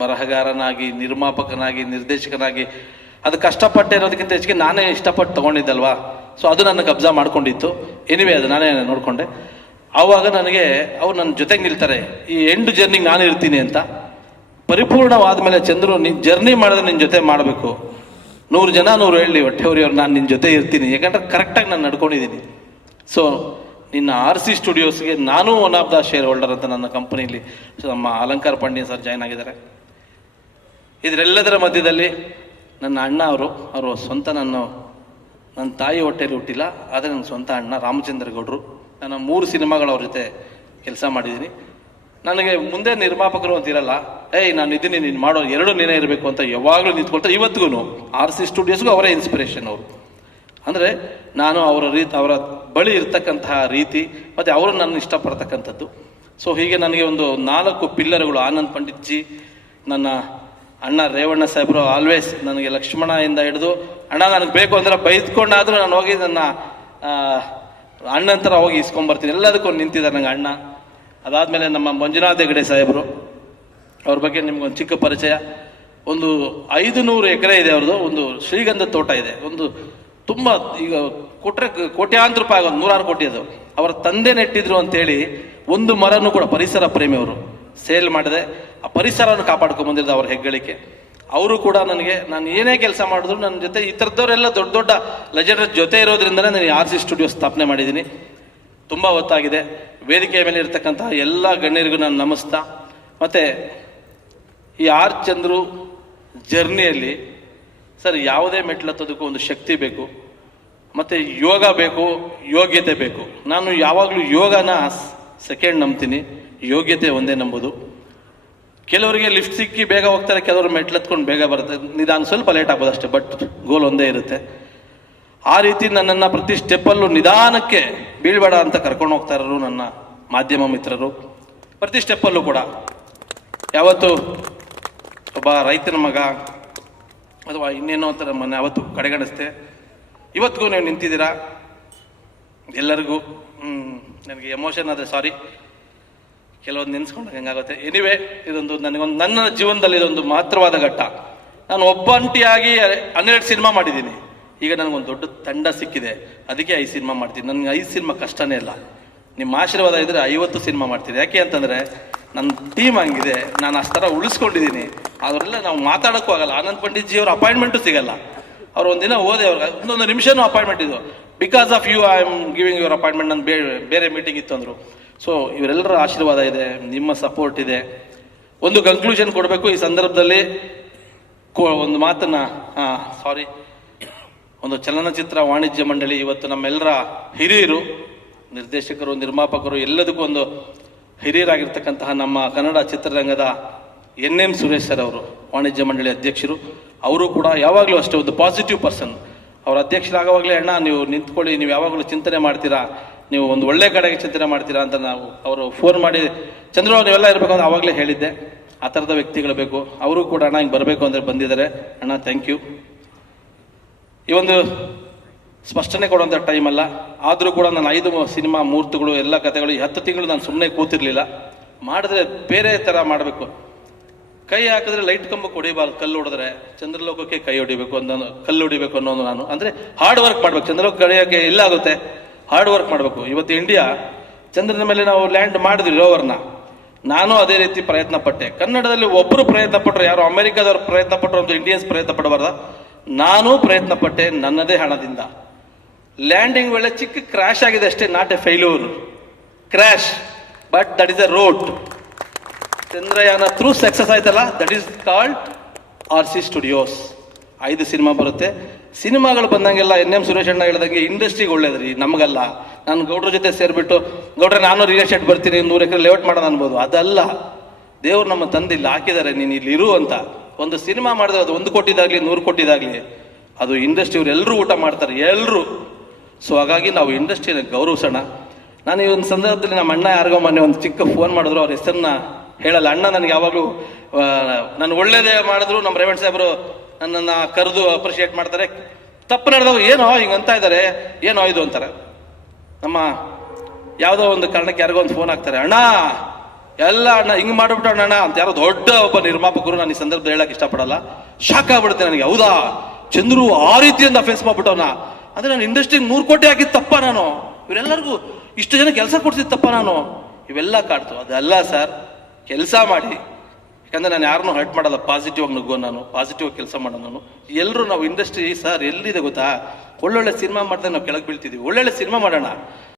ಬರಹಗಾರನಾಗಿ, ನಿರ್ಮಾಪಕನಾಗಿ, ನಿರ್ದೇಶಕನಾಗಿ ಅದು ಕಷ್ಟಪಟ್ಟೆ ಇರೋದಕ್ಕಿಂತ ಹೆಚ್ಚಿಗೆ ನಾನೇ ಇಷ್ಟಪಟ್ಟು ತೊಗೊಂಡಿದ್ದಲ್ವಾ. ಸೊ ಅದು ನನ್ನ ಕಬ್ಜಾ ಮಾಡ್ಕೊಂಡಿತ್ತು. ಎನಿವೆ ಅದು ನಾನೇ ನೋಡಿಕೊಂಡೆ. ಆವಾಗ ನನಗೆ ಅವ್ರು ನನ್ನ ಜೊತೆಗೆ ನಿಲ್ತಾರೆ, ಈ ಎಂಡ್ ಜರ್ನಿಗೆ ನಾನು ಇರ್ತೀನಿ ಅಂತ. ಪರಿಪೂರ್ಣವಾದ ಮೇಲೆ ಚಂದ್ರು, ನೀನು ಜರ್ನಿ ಮಾಡಿದ್ರೆ ನಿನ್ನ ಜೊತೆ ಮಾಡಬೇಕು, 100 ಜನ 100 ಹೇಳಿ ಹೊಟ್ಟೆವ್ರಿಯವ್ರು, ನಾನು ನಿನ್ನ ಜೊತೆ ಇರ್ತೀನಿ, ಯಾಕಂದ್ರೆ ಕರೆಕ್ಟಾಗಿ ನಾನು ನಡ್ಕೊಂಡಿದ್ದೀನಿ. ಸೊ ನಿನ್ನ RC ಸ್ಟುಡಿಯೋಸ್ಗೆ ನಾನು one of the share holder ಅಂತ ನನ್ನ ಕಂಪನಿಲಿ ನಮ್ಮ ಅಲಂಕಾರ ಪಾಂಡ್ಯ ಸರ್ ಜಾಯ್ನ್ ಆಗಿದ್ದಾರೆ. ಇದರೆಲ್ಲದರ ಮಧ್ಯದಲ್ಲಿ ನನ್ನ ಅಣ್ಣ ಅವರು ಸ್ವಂತ ನನ್ನ ತಾಯಿ ಹೊಟ್ಟೆಯಲ್ಲಿ ಹುಟ್ಟಿಲ್ಲ, ಆದರೆ ನನ್ನ ಸ್ವಂತ ಅಣ್ಣ ರಾಮಚಂದ್ರ ಗೌಡರು. ನಾನು 3 ಸಿನಿಮಾಗಳು ಅವ್ರ ಜೊತೆ ಕೆಲಸ ಮಾಡಿದ್ದೀನಿ. ನನಗೆ ಮುಂದೆ ನಿರ್ಮಾಪಕರು ಅಂತ ಇರಲ್ಲ, ನಾನು ಇದ್ದೀನಿ, ನೀನು ಮಾಡೋ 2 ನೀನೇ ಇರಬೇಕು ಅಂತ ಯಾವಾಗಲೂ ನಿಂತ್ಕೊಳ್ತಾರೆ. ಇವತ್ತಿಗೂ RC ಸ್ಟುಡಿಯೋಸ್ಗೂ ಅವರೇ ಇನ್ಸ್ಪಿರೇಷನ್. ಅವರು ಅಂದರೆ ನಾನು ಅವರ ಬಳಿ ಇರ್ತಕ್ಕಂತಹ ರೀತಿ ಮತ್ತು ಅವರು ನನ್ನ ಇಷ್ಟಪಡ್ತಕ್ಕಂಥದ್ದು. ಸೊ ಹೀಗೆ ನನಗೆ ಒಂದು 4 ಪಿಲ್ಲರ್ಗಳು, ಆನಂದ್ ಪಂಡಿತ್ ಜಿ, ನನ್ನ ಅಣ್ಣ ರೇವಣ್ಣ ಸಾಹೇಬರು ಆಲ್ವೇಸ್ ನನಗೆ ಲಕ್ಷ್ಮಣದಿಂದ ಹಿಡಿದು, ಅಣ್ಣ ನನಗೆ ಬೇಕು ಅಂದರೆ ಬೈದ್ಕೊಂಡಾದರೂ ನಾನು ಹೋಗಿ ನನ್ನ ಅಣ್ಣನ ಥರ ಹೋಗಿ ಇಸ್ಕೊಂಬರ್ತೀನಿ, ಎಲ್ಲದಕ್ಕೂ ನಿಂತಿದ್ದಾರೆ ನನಗೆ ಅಣ್ಣ. ಅದಾದಮೇಲೆ ನಮ್ಮ ಮಂಜುನಾಥ್ ಹೆಗಡೆ ಸಾಹೇಬರು, ಅವ್ರ ಬಗ್ಗೆ ನಿಮ್ಗೊಂದು ಚಿಕ್ಕ ಪರಿಚಯ. ಒಂದು 500 ಎಕರೆ ಇದೆ ಅವ್ರದ್ದು, ಒಂದು ಶ್ರೀಗಂಧ ತೋಟ ಇದೆ. ಒಂದು ತುಂಬ ಈಗ ಕೊಟ್ಟರೆ ಕೋಟ್ಯಾಂತರ ರೂಪಾಯಿ ಆಗೋದು, 100 ಕೋಟಿ ಅದು. ಅವರ ತಂದೆ ನೆಟ್ಟಿದ್ರು ಅಂತೇಳಿ ಒಂದು ಮರನೂ ಕೂಡ, ಪರಿಸರ ಪ್ರೇಮಿ ಅವರು, ಸೇಲ್ ಮಾಡಿದೆ. ಆ ಪರಿಸರವನ್ನು ಕಾಪಾಡ್ಕೊಂಡು ಬಂದಿರೋದು ಅವ್ರ ಹೆಗ್ಗಳಿಕೆ. ಅವರು ಕೂಡ ನನಗೆ, ನಾನು ಏನೇ ಕೆಲಸ ಮಾಡಿದ್ರು ನನ್ನ ಜೊತೆ ಈ ಥರದವರೆಲ್ಲ ದೊಡ್ಡ ದೊಡ್ಡ ಲೆಜೆಂಡರ್ ಜೊತೆ ಇರೋದ್ರಿಂದಲೇ ನಾನು RC ಸ್ಟುಡಿಯೋ ಸ್ಥಾಪನೆ ಮಾಡಿದ್ದೀನಿ. ತುಂಬ ಹೊತ್ತಾಗಿದೆ. ವೇದಿಕೆಯ ಮೇಲೆ ಇರ್ತಕ್ಕಂಥ ಎಲ್ಲ ಗಣ್ಯರಿಗೂ ನಾನು ನಮಿಸ್ತಾ, ಮತ್ತು ಈ ಚಂದ್ರು ಜರ್ನಿಯಲ್ಲಿ ಸರ್ ಯಾವುದೇ ಮೆಟ್ಲತ್ತೋದಕ್ಕೂ ಒಂದು ಶಕ್ತಿ ಬೇಕು, ಮತ್ತು ಯೋಗ ಬೇಕು, ಯೋಗ್ಯತೆ ಬೇಕು. ನಾನು ಯಾವಾಗಲೂ ಯೋಗನ ಸೆಕೆಂಡ್ ನಂಬ್ತೀನಿ, ಯೋಗ್ಯತೆ ಒಂದೇ ನಂಬೋದು. ಕೆಲವರಿಗೆ ಲಿಫ್ಟ್ ಸಿಕ್ಕಿ ಬೇಗ ಹೋಗ್ತಾರೆ, ಕೆಲವರು ಮೆಟ್ಲತ್ಕೊಂಡು ಬೇಗ ಬರುತ್ತೆ, ನಿಧಾನ ಸ್ವಲ್ಪ ಲೇಟ್ ಆಗ್ಬೋದು ಅಷ್ಟೇ, ಬಟ್ ಗೋಲ್ ಒಂದೇ ಇರುತ್ತೆ. ಆ ರೀತಿ ನನ್ನನ್ನು ಪ್ರತಿ ಸ್ಟೆಪ್ಪಲ್ಲೂ ನಿಧಾನಕ್ಕೆ ಬೀಳ್ಬೇಡ ಅಂತ ಕರ್ಕೊಂಡು ಹೋಗ್ತಾ ಇರೋರು ನನ್ನ ಮಾಧ್ಯಮ ಮಿತ್ರರು. ಪ್ರತಿ ಸ್ಟೆಪ್ಪಲ್ಲೂ ಕೂಡ ಯಾವತ್ತು ಒಬ್ಬ ರೈತನ ಮಗ ಅಥವಾ ಇನ್ನೇನೋ ಅಂತ ನಮ್ಮನ್ನು ಯಾವತ್ತು ಕಡೆಗಣಿಸ್ತೆ. ಇವತ್ತಿಗೂ ನೀವು ನಿಂತಿದ್ದೀರಾ. ಎಲ್ಲರಿಗೂ ನನಗೆ ಎಮೋಷನ್ ಆದರೆ ಸಾರಿ, ಕೆಲವೊಂದು ನೆನೆಸ್ಕೊಂಡಾಗ ಹೆಂಗಾಗುತ್ತೆ. ಎನಿವೆ, ಇದೊಂದು ನನ್ನ ಜೀವನದಲ್ಲಿ ಇದೊಂದು ಮಹತ್ತರವಾದ ಘಟ್ಟ. ನಾನು ಒಬ್ಬಂಟಿಯಾಗಿ 12 ಸಿನಿಮಾ ಮಾಡಿದ್ದೀನಿ. ಈಗ ನನಗೊಂದು ದೊಡ್ಡ ತಂಡ ಸಿಕ್ಕಿದೆ, ಅದಕ್ಕೆ 5 ಸಿನಿಮಾ ಮಾಡ್ತೀನಿ. ನನಗೆ 5 ಸಿನಿಮಾ ಕಷ್ಟನೇ ಇಲ್ಲ. ನಿಮ್ಮ ಆಶೀರ್ವಾದ ಇದ್ದರೆ 50 ಸಿನಿಮಾ ಮಾಡ್ತೀನಿ. ಯಾಕೆ ಅಂತಂದರೆ ನನ್ನ ಟೀಮ್ ಹಂಗಿದೆ, ನಾನು ಅಷ್ಟು ಥರ ಉಳಿಸ್ಕೊಂಡಿದ್ದೀನಿ. ಅವರೆಲ್ಲ ನಾವು ಮಾತಾಡೋಕ್ಕೂ ಆಗಲ್ಲ. ಆನಂದ್ ಪಂಡಿತ್ ಜಿ ಅವ್ರ ಅಪಾಯಿಂಟ್ಮೆಂಟು ಸಿಗಲ್ಲ. ಅವ್ರು ಒಂದಿನ ಓದೆ, ಅವ್ರಿಗೆ ಒಂದೊಂದು ನಿಮಿಷನೂ ಅಪಾಯಿಂಟ್ಮೆಂಟ್ ಇದು. Because of you I am giving your appointment. ನಾನು ಬೇರೆ ಮೀಟಿಂಗ್ ಇತ್ತು ಅಂದರು. ಸೊ ಇವರೆಲ್ಲರ ಆಶೀರ್ವಾದ ಇದೆ, ನಿಮ್ಮ ಸಪೋರ್ಟ್ ಇದೆ. ಒಂದು ಕನ್ಕ್ಲೂಷನ್ ಕೊಡಬೇಕು ಈ ಸಂದರ್ಭದಲ್ಲಿ. ಒಂದು ಮಾತನ್ನ ಒಂದು ಚಲನಚಿತ್ರ ವಾಣಿಜ್ಯ ಮಂಡಳಿ ಇವತ್ತು ನಮ್ಮೆಲ್ಲರ ಹಿರಿಯರು, ನಿರ್ದೇಶಕರು, ನಿರ್ಮಾಪಕರು, ಎಲ್ಲದಕ್ಕೂ ಒಂದು ಹಿರಿಯರಾಗಿರ್ತಕ್ಕಂತಹ ನಮ್ಮ ಕನ್ನಡ ಚಿತ್ರರಂಗದ NM ಸುರೇಶ್ ಸರ್ ಅವರು ವಾಣಿಜ್ಯ ಮಂಡಳಿ ಅಧ್ಯಕ್ಷರು. ಅವರು ಕೂಡ ಯಾವಾಗಲೂ ಅಷ್ಟೇ ಒಂದು ಪಾಸಿಟಿವ್ ಪರ್ಸನ್. ಅವ್ರ ಅಧ್ಯಕ್ಷರಾಗವಾಗಲೇ, ಅಣ್ಣ ನೀವು ನಿಂತ್ಕೊಳ್ಳಿ, ನೀವು ಯಾವಾಗಲೂ ಚಿಂತನೆ ಮಾಡ್ತೀರಾ, ನೀವು ಒಂದು ಒಳ್ಳೆ ಕಡೆಗೆ ಚಿಂತನೆ ಮಾಡ್ತೀರಾ ಅಂತ ಅವರು ಫೋನ್ ಮಾಡಿ, ಚಂದ್ರು ನೀವೆಲ್ಲ ಇರಬೇಕು ಅಂತ ಆವಾಗಲೇ ಹೇಳಿದ್ದೆ. ಆ ಥರದ ವ್ಯಕ್ತಿಗಳು ಬೇಕು. ಅವರು ಕೂಡ ಅಣ್ಣ ಹಿಂಗೆ ಬರಬೇಕು ಅಂದರೆ ಬಂದಿದ್ದಾರೆ. ಅಣ್ಣ ಥ್ಯಾಂಕ್ ಯು. ಈ ಒಂದು ಸ್ಪಷ್ಟನೆ ಕೊಡುವಂಥ ಟೈಮ್ ಅಲ್ಲ, ಆದರೂ ಕೂಡ ನಾನು 5 ಸಿನಿಮಾ ಮೂರ್ತುಗಳು, ಎಲ್ಲ ಕಥೆಗಳು, 10 ತಿಂಗಳು ನಾನು ಸುಮ್ಮನೆ ಕೂತಿರ್ಲಿಲ್ಲ. ಮಾಡಿದ್ರೆ ಬೇರೆ ಥರ ಮಾಡಬೇಕು. ಕೈ ಹಾಕಿದ್ರೆ ಲೈಟ್ ಕಂಬಕ್ಕೆ ಹೊಡಿಬಾರ್ದು, ಕಲ್ಲು ಹೊಡೆದ್ರೆ ಚಂದ್ರಲೋಕಕ್ಕೆ ಕೈ ಹೊಡಿಬೇಕು ಅನ್ನೋ, ಕಲ್ಲು ಹೊಡಿಬೇಕು ಅನ್ನೋದು ನಾನು. ಅಂದರೆ ಹಾರ್ಡ್ ವರ್ಕ್ ಮಾಡ್ಬೇಕು. ಚಂದ್ರಲೋಕ ಕಡಿಯೋಕ್ಕೆ ಎಲ್ಲ ಆಗುತ್ತೆ, ಹಾರ್ಡ್ ವರ್ಕ್ ಮಾಡಬೇಕು. ಇವತ್ತು ಇಂಡಿಯಾ ಚಂದ್ರನ ಮೇಲೆ ನಾವು ಲ್ಯಾಂಡ್ ಮಾಡಿದ್ವಿ ರೋವರ್ನ. ನಾನು ಅದೇ ರೀತಿ ಪ್ರಯತ್ನ ಪಟ್ಟೆ. ಕನ್ನಡದಲ್ಲಿ ಒಬ್ಬರು ಪ್ರಯತ್ನ ಪಟ್ಟರು, ಯಾರು ಅಮೆರಿಕಾದವ್ರು ಪ್ರಯತ್ನ ಪಟ್ಟರು ಅಂತ ಇಂಡಿಯನ್ಸ್ ಪ್ರಯತ್ನ ಪಡಬಾರ್ದ? ನಾನು ಪ್ರಯತ್ನ ಪಟ್ಟೆ ನನ್ನದೇ ಹಣದಿಂದ. ಲ್ಯಾಂಡಿಂಗ್ ವೇಳೆ ಚಿಕ್ಕ ಕ್ರ್ಯಾಶ್ ಆಗಿದೆ ಅಷ್ಟೇ, not a failure, crash, but that is a road. Chandrayaan through success ಆಯ್ತಲ್ಲ, that is called RC studios. 5 cinema ಬರುತ್ತೆ. ಸಿನಿಮಾಗಳು ಬಂದಂಗೆಲ್ಲ NM ಸುರೇಶ್ ಅಣ್ಣ ಹೇಳ್ದಂಗೆ ಇಂಡಸ್ಟ್ರಿಗೆ ಒಳ್ಳೇದ್ರಿ, ನಮಗಲ್ಲ. ನಾನು ಗೌಡ್ರ ಜೊತೆ ಸೇರಿಬಿಟ್ಟು, ಗೌಡ್ರೆ ನಾನು ರಿಯಲ್ ಎಸ್ಟೇಟ್ ಬರ್ತೀನಿ, 100 ಎಕರೆ ಲೇಔಟ್ ಮಾಡೋಣ ಅನ್ಬೋದು. ಅದಲ್ಲ, ದೇವ್ರು ನಮ್ಮ ತಂದೆ ಇಲ್ಲಿ ಹಾಕಿದ್ದಾರೆ, ನೀನು ಇಲ್ಲಿ ಇರು ಅಂತ. ಒಂದು ಸಿನಿಮಾ ಮಾಡಿದ್ರೆ ಅದು 1 ಕೋಟಿದಾಗಲಿ 100 ಕೋಟಿದಾಗಲಿ ಅದು ಇಂಡಸ್ಟ್ರಿ, ಇವ್ರು ಎಲ್ಲರೂ ಊಟ ಮಾಡ್ತಾರೆ, ಎಲ್ಲರೂ. ಸೊ ಹಾಗಾಗಿ ನಾವು ಇಂಡಸ್ಟ್ರಿನ ಗೌರವಿಸೋಣ. ನಾನು ಈ ಒಂದು ಸಂದರ್ಭದಲ್ಲಿ ನಮ್ಮ ಅಣ್ಣ ಯಾರಿಗೋ ಮೊನ್ನೆ ಒಂದು ಚಿಕ್ಕ ಫೋನ್ ಮಾಡಿದ್ರು, ಅವ್ರ ಹೆಸರನ್ನ ಹೇಳಲ್ಲ. ಅಣ್ಣ ನನಗೆ ಯಾವಾಗಲೂ ನಾನು ಒಳ್ಳೇದೇ ಮಾಡಿದ್ರು ನಮ್ಮ ರೇವಣ್ಣ ಸಾಹೇಬರು ನನ್ನನ್ನು ಕರೆದು ಅಪ್ರಿಷಿಯೇಟ್ ಮಾಡ್ತಾರೆ. ತಪ್ಪು ನಡೆದವು ಏನೋ ಹಿಂಗಂತ ಇದ್ದಾರೆ, ಏನೋ ಇದು ಅಂತಾರೆ. ನಮ್ಮ ಯಾವುದೋ ಒಂದು ಕಾರಣಕ್ಕೆ ಯಾರಿಗೋ ಒಂದು ಫೋನ್ ಹಾಕ್ತಾರೆ, ಅಣ್ಣ ಎಲ್ಲ ಅಣ್ಣ ಹಿಂಗೆ ಮಾಡಿಬಿಟ್ಟು ಅಣ್ಣ ಅಂತ ಯಾರೋ ದೊಡ್ಡ ಒಬ್ಬ ನಿರ್ಮಾಪಕರು ನಾನು ಈ ಸಂದರ್ಭದಲ್ಲಿ ಹೇಳಕ್ ಇಷ್ಟಪಡಲ್ಲ, ಶಾಕ್ ಆಗ್ಬಿಡುತ್ತೆ ನನಗೆ. ಹೌದಾ, ಚಂದ್ರು ಆ ರೀತಿಯಿಂದ ಫೇಸ್ ಮಾಡ್ಬಿಟ್ಟವನ ಅಂದ್ರೆ ನಾನು ಇಂಡಸ್ಟ್ರಿಗೆ 100 ಕೋಟಿ ಹಾಕಿದ್ ತಪ್ಪ, ನಾನು ಇವರೆಲ್ಲರಿಗೂ ಇಷ್ಟು ಜನ ಕೆಲಸ ಕೊಡ್ತಿದ್ ತಪ್ಪ ನಾನು, ಇವೆಲ್ಲ ಕಾಡ್ತು. ಅದಲ್ಲ ಸರ್, ಕೆಲಸ ಮಾಡಿ. ಯಾಕಂದ್ರೆ ನಾನು ಯಾರನ್ನೂ ಹರ್ಟ್ ಮಾಡಲ್ಲ, ಪಾಸಿಟಿವ್ ಆಗಿ ನುಗ್ಗೋ, ನಾನು ಪಾಸಿಟಿವ್ ಆಗಿ ಕೆಲಸ ಮಾಡೋ ನಾನು. ಎಲ್ಲರೂ ನಾವು ಇಂಡಸ್ಟ್ರಿ ಸರ್ ಎಲ್ಲಿದೆ ಗೊತ್ತಾ, ಒಳ್ಳೊಳ್ಳೆ ಸಿನಿಮಾ ಮಾಡಿದ್ರೆ ನಾವು ಕೆಳಗೆ ಬೀಳ್ತಿದೀವಿ. ಒಳ್ಳೊಳ್ಳೆ ಸಿನಿಮಾ ಮಾಡೋಣ,